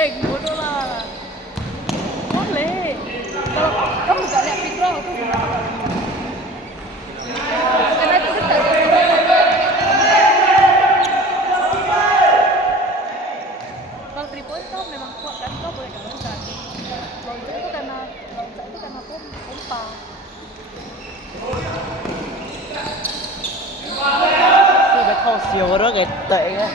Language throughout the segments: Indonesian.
Bodoh lah. Boleh. Kalau kamu gak lihat Fitro, aku karena itu dekat. Kalau 3 point kau memang kuat kan, kau boleh gak loncat. Loncat itu karena pompa. Cái cái thau siêu đó cái tệ á.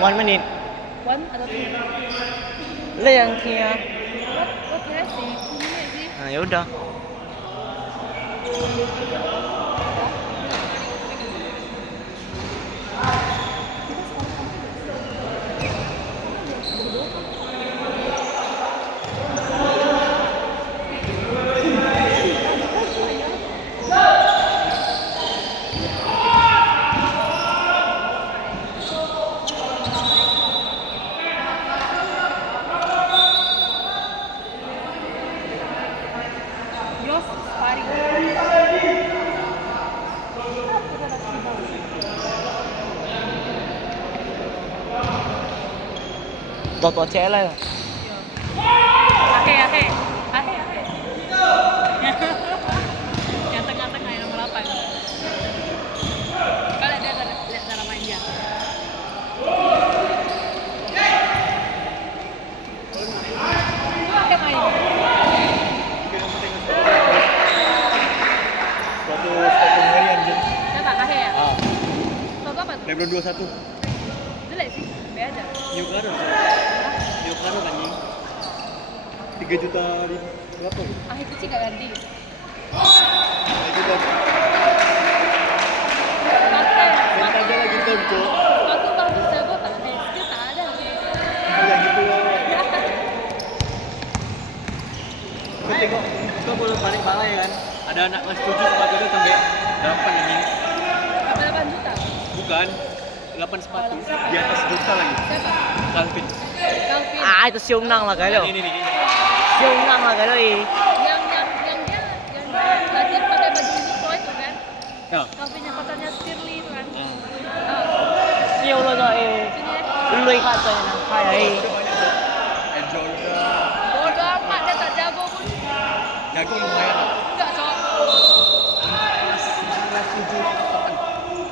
One minute. One atau 2? Yang kia. What kira sih? 2 minit sih. Nah, ya udah. Tua trẻ lên. Ahe. Yang tengah-tengah yang nomor 8. Kau lihat cara main dia. Pakai main. Suatu hari anjing. Siapa Ahe ya? Ah, Kau apa tuh? Lebron 21. Jelek sih. Be aja. New Caro anjing. 3 juta berapa gitu? Ahe kecil gak ganti. Itu kan Pakai. aja lagi tempo. Aku bagus jago tak ada. Skill tak ada. Ya gitu loh. Kau tengok, kau boleh tarik bala ya kan? Ada anak kelas 7 sepatu itu sampai 8 anjing. Sampai 8 juta. Bukan 8 sepatu di atas juta lagi. Siapa? Calvin. Calvin. À, itu siêu năng là cái đó. Ini. Siêu năng là cái đó đi. Yang dia latihan pakai baju Pro itu kan? Ya. Calvin yang katanya Shirley itu kan? Nah. Oh, Siêu luôn rồi. sini ya. Lui khá trời nè. Hai ấy. Jordan. Bodoh amat dia tak jago pun. Jago lumayan lah.